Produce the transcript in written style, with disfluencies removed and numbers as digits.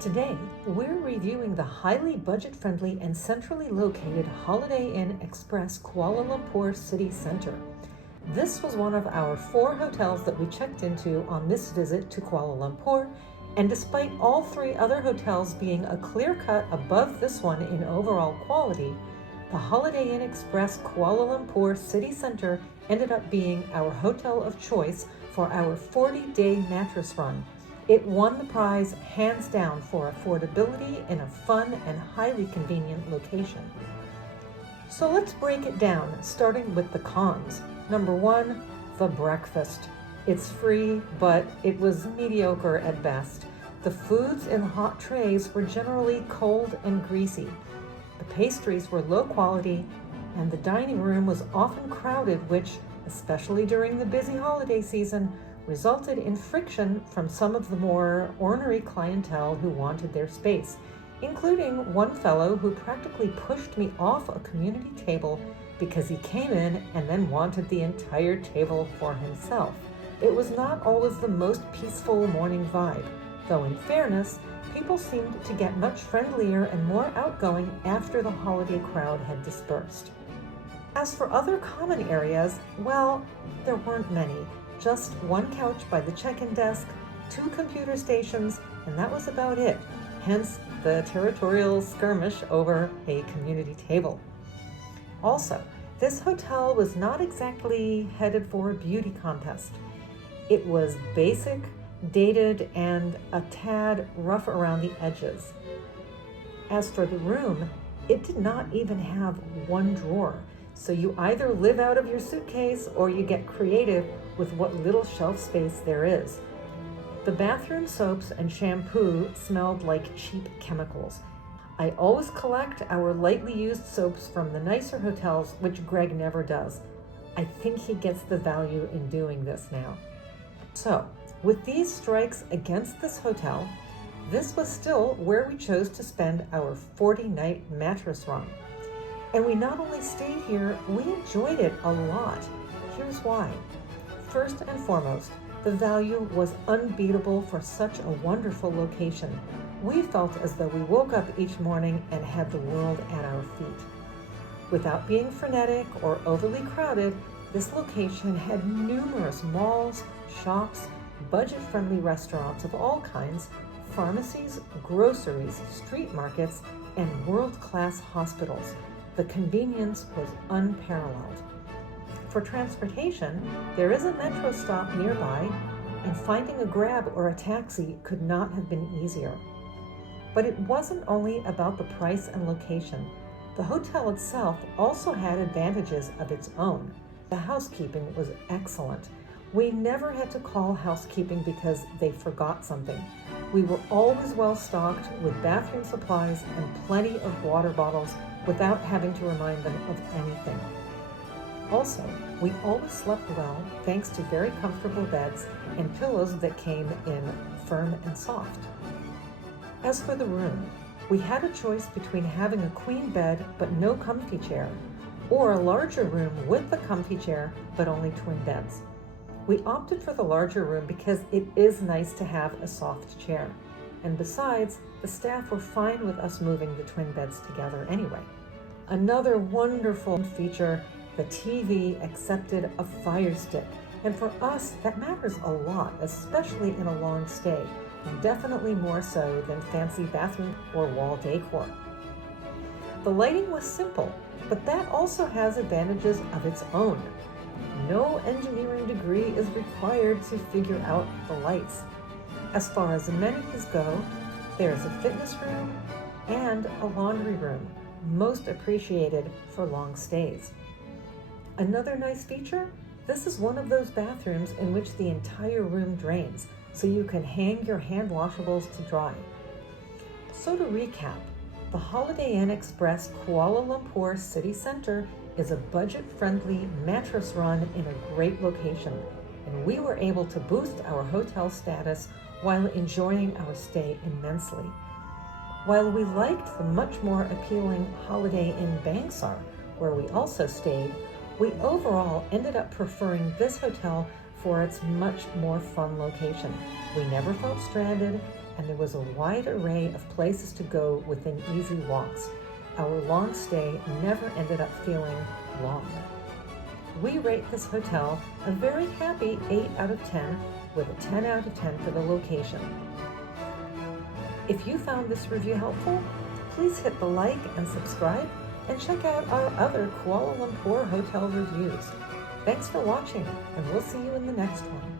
Today, we're reviewing the highly budget-friendly and centrally located Holiday Inn Express Kuala Lumpur City Centre. This was one of our 4 hotels that we checked into on this visit to Kuala Lumpur, and despite all 3 other hotels being a clear cut above this one in overall quality, the Holiday Inn Express Kuala Lumpur City Centre ended up being our hotel of choice for our 40-day mattress run. It won the prize hands down for affordability in a fun and highly convenient location. So let's break it down, starting with the cons. Number 1, the breakfast. It's free, but it was mediocre at best. The foods in hot trays were generally cold and greasy. The pastries were low quality, and the dining room was often crowded, which, especially during the busy holiday season, resulted in friction from some of the more ornery clientele who wanted their space, including one fellow who practically pushed me off a community table because he came in and then wanted the entire table for himself. It was not always the most peaceful morning vibe, though in fairness, people seemed to get much friendlier and more outgoing after the holiday crowd had dispersed. As for other common areas, well, there weren't many. Just one couch by the check-in desk, 2 computer stations, and that was about it. Hence the territorial skirmish over a community table. Also, this hotel was not exactly headed for a beauty contest. It was basic, dated, and a tad rough around the edges. As for the room, it did not even have one drawer, so you either live out of your suitcase or you get creative with what little shelf space there is. The bathroom soaps and shampoo smelled like cheap chemicals. I always collect our lightly used soaps from the nicer hotels, which Greg never does. I think he gets the value in doing this now. So, with these strikes against this hotel, this was still where we chose to spend our 40-night mattress run. And we not only stayed here, we enjoyed it a lot. Here's why. First and foremost, the value was unbeatable for such a wonderful location. We felt as though we woke up each morning and had the world at our feet. Without being frenetic or overly crowded, this location had numerous malls, shops, budget-friendly restaurants of all kinds, pharmacies, groceries, street markets, and world-class hospitals. The convenience was unparalleled. For transportation, there is a metro stop nearby, and finding a Grab or a taxi could not have been easier. But it wasn't only about the price and location. The hotel itself also had advantages of its own. The housekeeping was excellent. We never had to call housekeeping because they forgot something. We were always well stocked with bathroom supplies and plenty of water bottles without having to remind them of anything. Also, we always slept well thanks to very comfortable beds and pillows that came in firm and soft. As for the room, we had a choice between having a queen bed but no comfy chair, or a larger room with the comfy chair but only twin beds. We opted for the larger room because it is nice to have a soft chair, and besides, the staff were fine with us moving the twin beds together anyway. Another wonderful feature, the TV accepted a Fire Stick, and for us that matters a lot, especially in a long stay, definitely more so than fancy bathroom or wall decor. The lighting was simple, but that also has advantages of its own. No engineering degree is required to figure out the lights. As far as amenities go, there's a fitness room and a laundry room, most appreciated for long stays. Another nice feature, this is one of those bathrooms in which the entire room drains, so you can hang your hand washables to dry. So to recap, the Holiday Inn Express Kuala Lumpur City Centre is a budget-friendly mattress run in a great location, and we were able to boost our hotel status while enjoying our stay immensely. While we liked the much more appealing Holiday Inn Bangsar, where we also stayed, we overall ended up preferring this hotel for its much more fun location. We never felt stranded, and there was a wide array of places to go within easy walks. Our long stay never ended up feeling long. We rate this hotel a very happy 8 out of 10 with a 10 out of 10 for the location. If you found this review helpful, please hit the like and subscribe and check out our other Kuala Lumpur hotel reviews. Thanks for watching, and we'll see you in the next one.